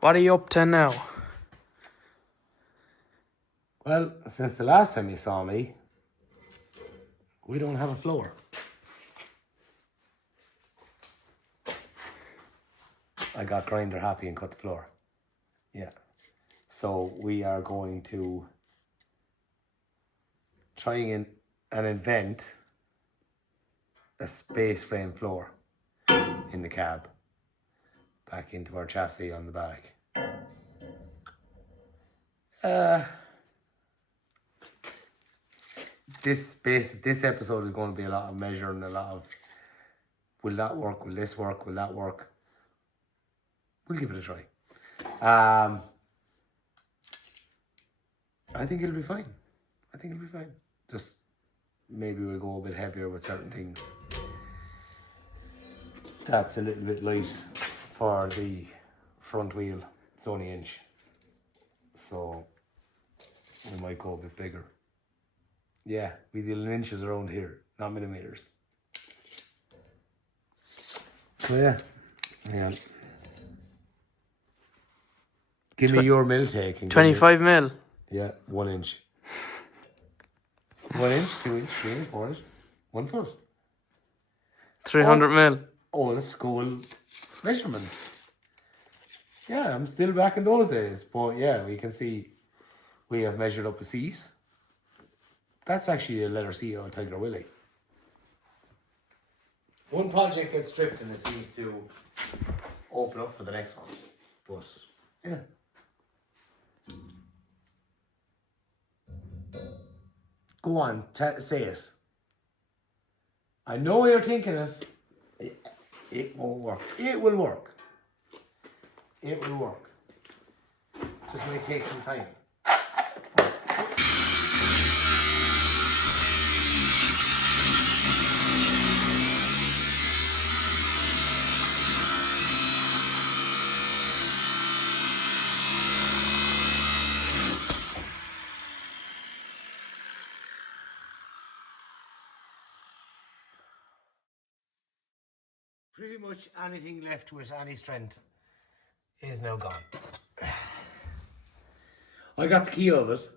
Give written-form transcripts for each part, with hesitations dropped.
What are you up to now? Well, since the last time you saw me, we don't have a floor. I got Grindr happy and cut the floor. Yeah. So we are going to try and invent a space frame floor in the cab. Back into our chassis on the back. This episode is going to be a lot of measuring, a lot of will that work, will this work, will that work? We'll give it a try. I think it'll be fine. Just maybe we'll go a bit heavier with certain things. That's a little bit light for the front wheel. It's only an inch. So we might go a bit bigger. Yeah, we deal in inches around here, not millimeters. So yeah. Give me your mill take. And 25 mil. Yeah, 1 inch. 1 inch, 2 inch, 3 inch, 4 inch, 1 foot. 300 mil. Old school measurements. Yeah, I'm still back in those days. But yeah, we can see we have measured up a seat. That's actually a letter C on Tiger Willie. One project gets stripped and it seems to open up for the next one. But yeah. Go on, say it. I know you're thinking it. It won't work. It will work. It will work. Just may take some time. Pretty much anything left with any strength is now gone. I got the key of it.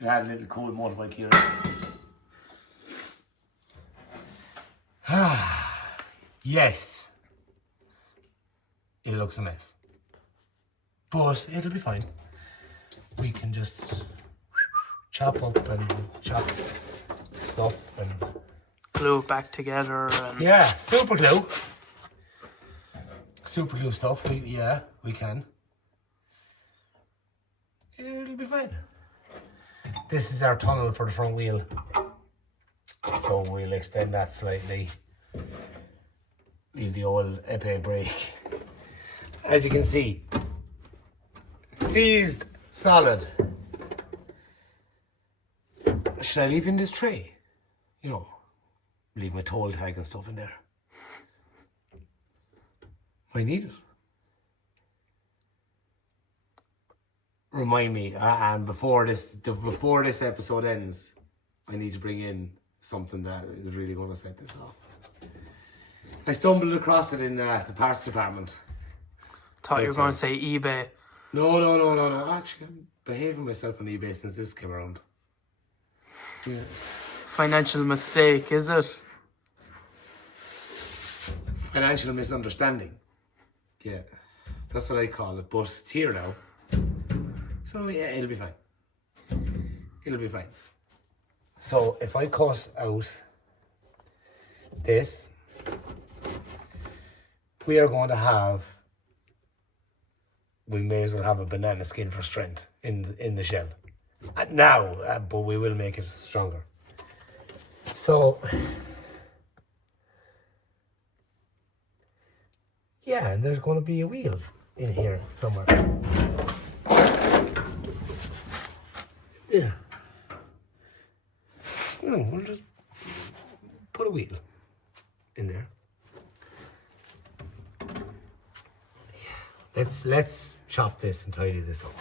It had a little cold motorbike key. Yes. It looks a mess. But it'll be fine. We can just chop up and chop stuff and Glue it back together. And yeah, super glue. Super glue stuff. We can. It'll be fine. This is our tunnel for the front wheel. So we'll extend that slightly. Leave the old épée brake. As you can see, seized solid. Should I leave in this tray? You know, leave my toll tag and stuff in there. I need it. Remind me, and before this episode ends, I need to bring in something that is really going to set this off. I stumbled across it in the parts department. thought you were going to say eBay. No. Actually, I'm behaving myself on eBay since this came around. Yeah. Financial mistake, is it? Financial misunderstanding. Yeah, that's what I call it, but it's here now. So yeah, it'll be fine. So if I cut out this, we are going to have, we may as well have a banana skin for strength in the shell. Now, but we will make it stronger. So, yeah, and there's going to be a wheel in here somewhere. Yeah. No, we'll just put a wheel in there. Yeah. Let's chop this and tidy this up.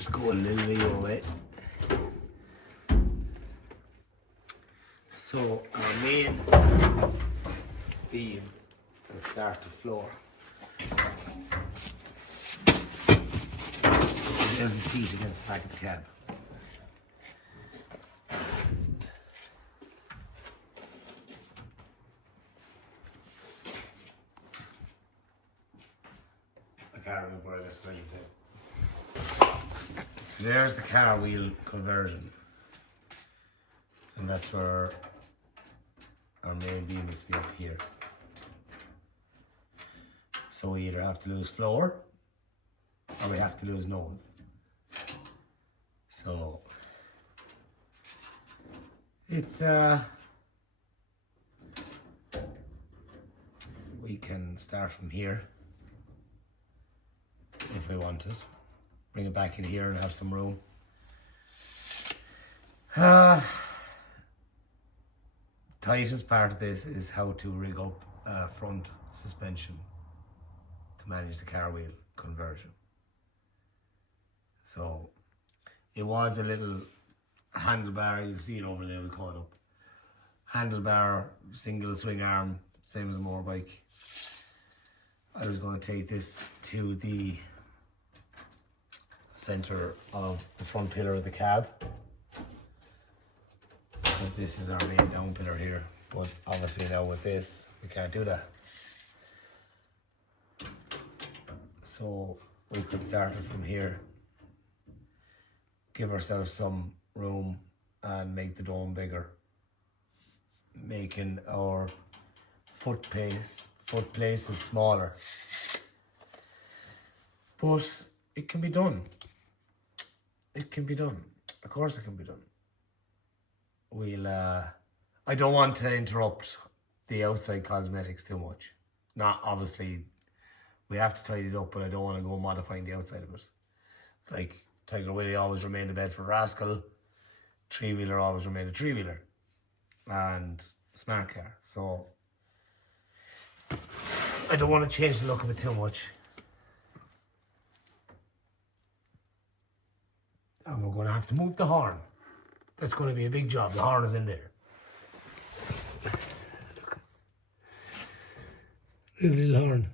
Just go a little bit away. So our main beam will start to floor. There's the seat against the back of the cab. I can't remember where I left my thing. So there's the car wheel conversion. And that's where our main beam is to be up here. So we either have to lose floor or we have to lose nose. So it's we can start from here if we want it. Bring it back in here and have some room. Tightest part of this is how to rig up front suspension to manage the car wheel conversion. So it was a little handlebar, you'll see it over there, we call it up. Handlebar, single swing arm, same as a motorbike. I was going to take this to the center of the front pillar of the cab. Because this is our main down pillar here, but obviously now with this we can't do that. So we could start it from here, give ourselves some room and make the dome bigger, making our foot places smaller. But it can be done. It can be done. Of course it can be done. We'll I don't want to interrupt the outside cosmetics too much. Not obviously we have to tidy it up, but I don't want to go modifying the outside of it. Like Tiger Willie always remained a Bedford Rascal, three wheeler always remained a three wheeler, and smart car. So I don't want to change the look of it too much. And we're going to have to move the horn. That's going to be a big job. The horn is in there. Look at the little horn.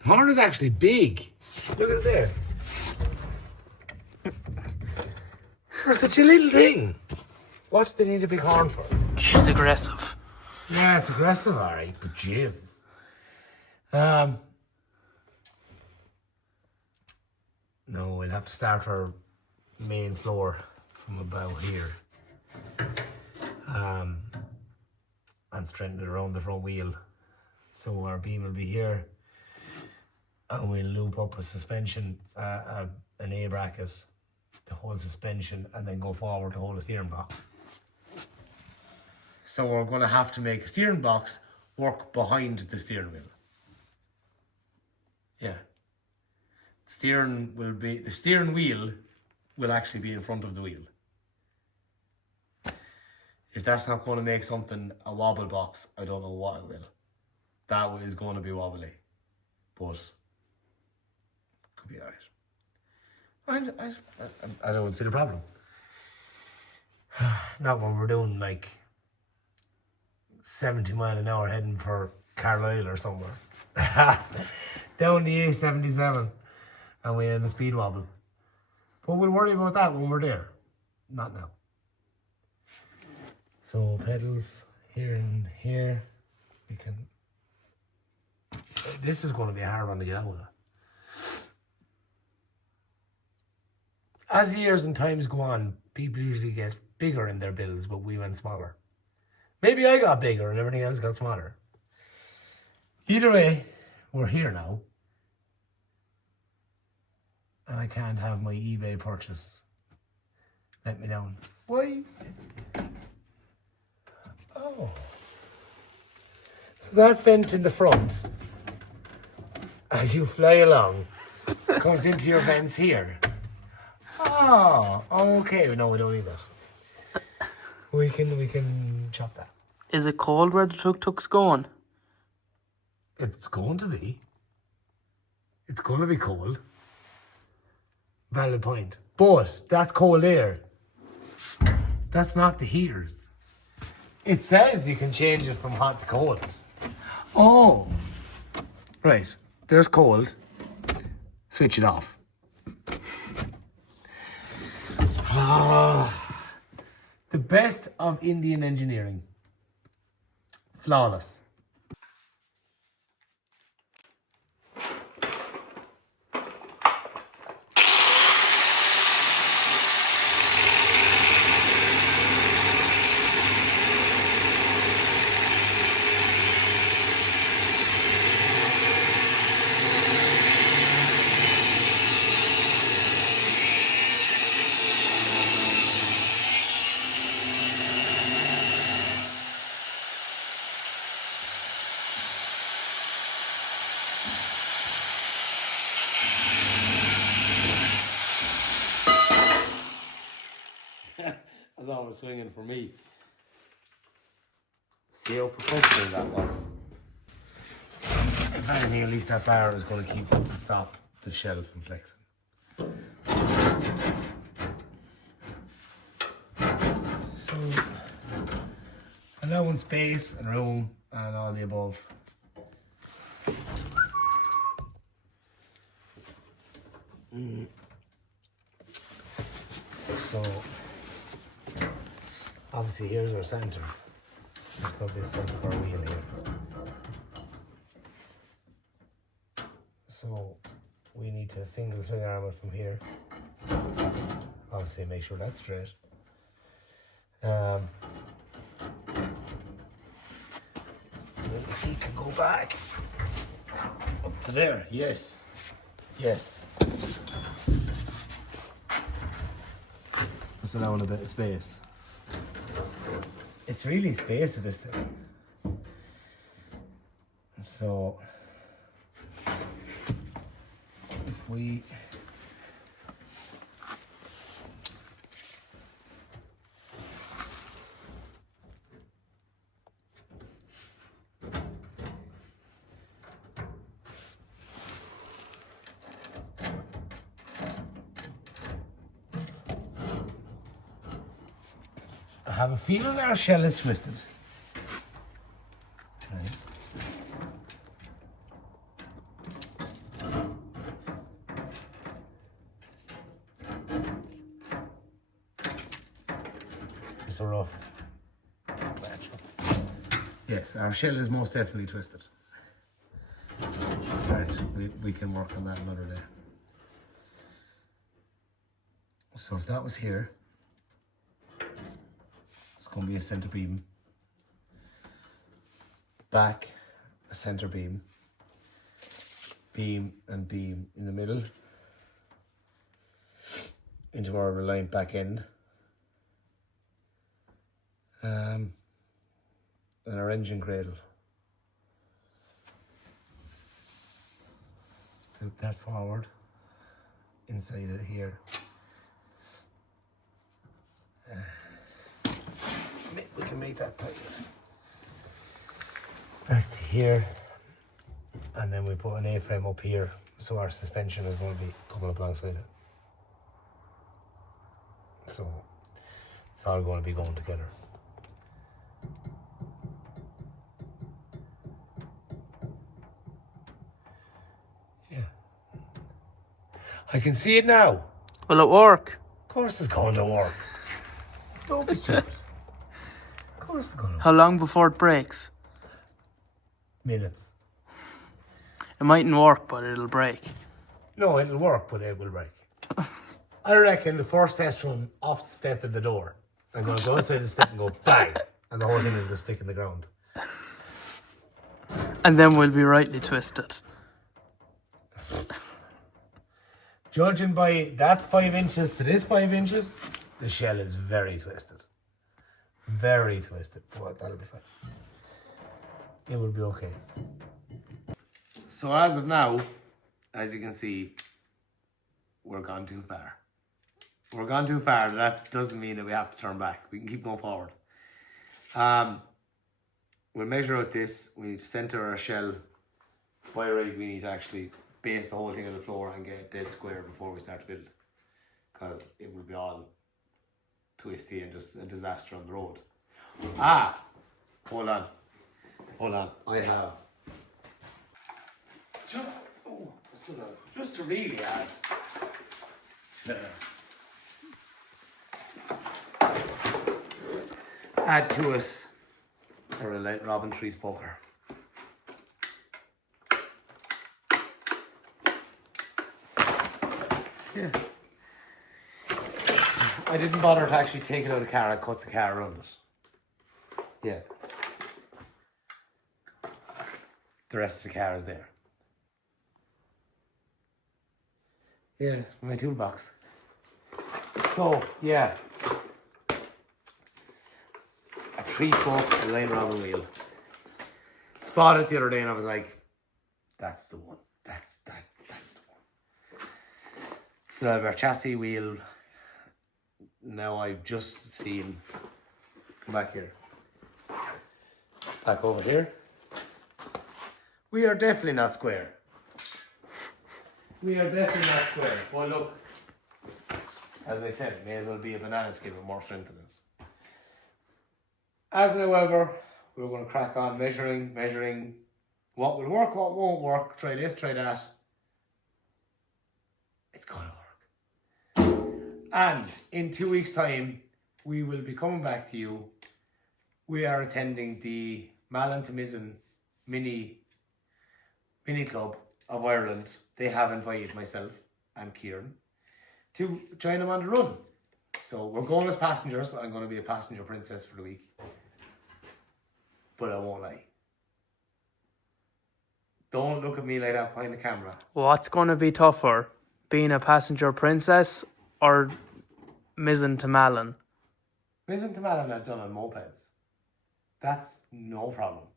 The horn is actually big. Look at it there. For such a little thing. What do they need a big horn for? She's aggressive. Yeah, it's aggressive, alright, but Jesus. No, we'll have to start our main floor from about here. And straighten it around the front wheel. So our beam will be here. And we'll loop up a suspension, an A bracket to hold suspension, and then go forward to hold a steering box. So we're going to have to make a steering box work behind the steering wheel. Yeah. The steering wheel will actually be in front of the wheel. If that's not going to make something a wobble box, I don't know what it will. That is going to be wobbly, but could be alright. I don't see the problem. Not when we're doing like 70 mile an hour heading for Carlisle or somewhere. Down the A77 and we had a speed wobble. But we'll worry about that when we're there. Not now. So pedals here and here. We can. This is going to be a hard one to get out of. As years and times go on, people usually get bigger in their builds, but we went smaller. Maybe I got bigger and everything else got smaller. Either way, we're here now. And I can't have my eBay purchase let me down. Why? Oh. So that vent in the front, as you fly along, comes into your vents here. Oh, okay. No, we don't need that. We can chop that. Is it cold where the tuk-tuk's going? It's going to be. It's going to be cold. Valid point. But that's cold air. That's not the heaters. It says you can change it from hot to cold. Oh. Right. There's cold. Switch it off. The best of Indian engineering. Flawless. I thought it was swinging for me. See how professional that was. If anything, at least that bar is going to keep and stop the shell from flexing. So, allowing space and room and all the above. So, obviously here's our center. There's going to be a center for our wheel here. So, we need to single swing arm it from here. Obviously make sure that's straight. Let me see, it can go back. Up to there, yes. Yes. Let's allow a bit of space. It's really space with this thing. So, if we I have a feeling our shell is twisted. Right. It's a rough batch. Yes, our shell is most definitely twisted. Right, we can work on that another day. So if that was here, it's going to be a center beam, back, a center beam, beam and beam in the middle, into our reliant back end, and our engine cradle. Loop that forward, inside it here. We can make that tight. Back to here, and then we put an A-frame up here, so our suspension is going to be coming up alongside it. So it's all going to be going together. Yeah, I can see it now. Will it work? Of course, it's going to work. Don't be stupid. Of course, it's going to work. How long before it breaks? Minutes. It mightn't work, but it'll break. No, it'll work, but it will break. I reckon the first test run off the step in the door. I'm going to go inside the step and go bang, and the whole thing will just stick in the ground. And then we'll be rightly twisted. Judging by that 5 inches to this 5 inches, the shell is very twisted. Very twisted. But that'll be fine. It will be okay. So as of now, as you can see, we're gone too far. We're gone too far. That doesn't mean that we have to turn back. We can keep going forward. We'll measure out this. We need to center our shell. By right, we need to actually base the whole thing on the floor and get it dead square before we start to build. because it will be all twisty and just a disaster on the road. Hold on. I have just to really add to it a Reliant Robin tree smoker. Yeah. I didn't bother to actually take it out of the car. I cut the car around it. Yeah. The rest of the car is there. Yeah, my toolbox. So, yeah. A 3-fork Reliant Robin wheel. Spotted it the other day and I was like, that's the one. That's the one. So I have our chassis wheel. Now I've just seen, come back here. Back over here. We are definitely not square. Well, look, as I said, it may as well be a banana skin with more strength in it. As however, we're going to crack on measuring what will work, what won't work, try this, try that. It's going to work. And in 2 weeks' time, we will be coming back to you. We are attending the Malin to Mizzen mini club of Ireland. They have invited myself and Kieran to join them on the run. So we're going as passengers. I'm going to be a passenger princess for the week. But I won't lie. Don't look at me like that behind the camera. What's going to be tougher, being a passenger princess or Mizzen to Malin? Mizzen to Malin I've done on mopeds. That's no problem.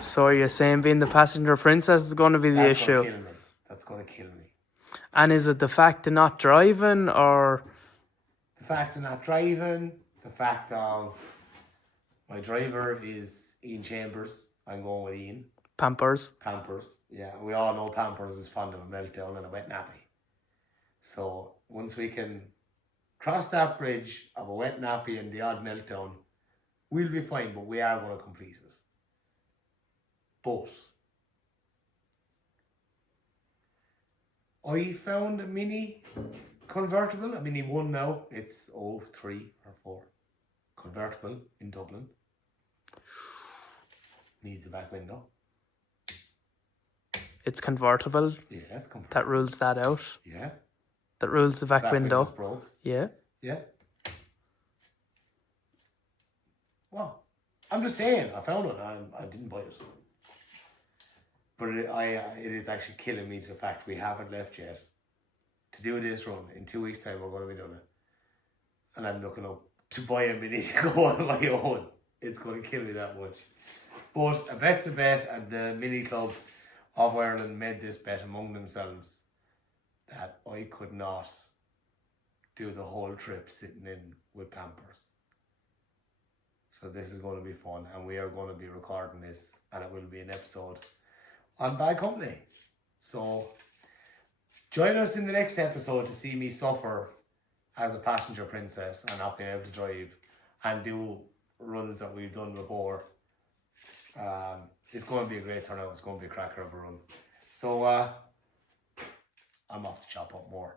So are you saying being the passenger princess is going to be the issue? That's going to kill me. And is it the fact of not driving or? The fact of not driving, the fact of my driver is Ian Chambers. I'm going with Ian. Pampers. Yeah, we all know Pampers is fond of a meltdown and a wet nappy. So once we can cross that bridge of a wet nappy and the odd meltdown, we'll be fine, but we are going to complete it. But I found a mini convertible, a mini one now. It's 3 or 4 convertible in Dublin. Needs a back window. It's convertible. Yeah, it's convertible. That rules that out. Yeah. That rules the back window. Window's broke. Yeah. Yeah. Well, I'm just saying, I found it. I didn't buy it. But it is actually killing me to the fact we haven't left yet. To do this run, in 2 weeks' time, we're going to be doing it. And I'm looking up to buy a mini to go on my own. It's going to kill me that much. But a bet's a bet, and the mini club of Ireland made this bet among themselves that I could not do the whole trip sitting in with Pampers. So this is going to be fun, and we are going to be recording this, and it will be an episode on Bad Company. So join us in the next episode to see me suffer as a passenger princess and not being able to drive and do runs that we've done before. It's going to be a great turnout. It's going to be a cracker of a run. So I'm off to chop up more.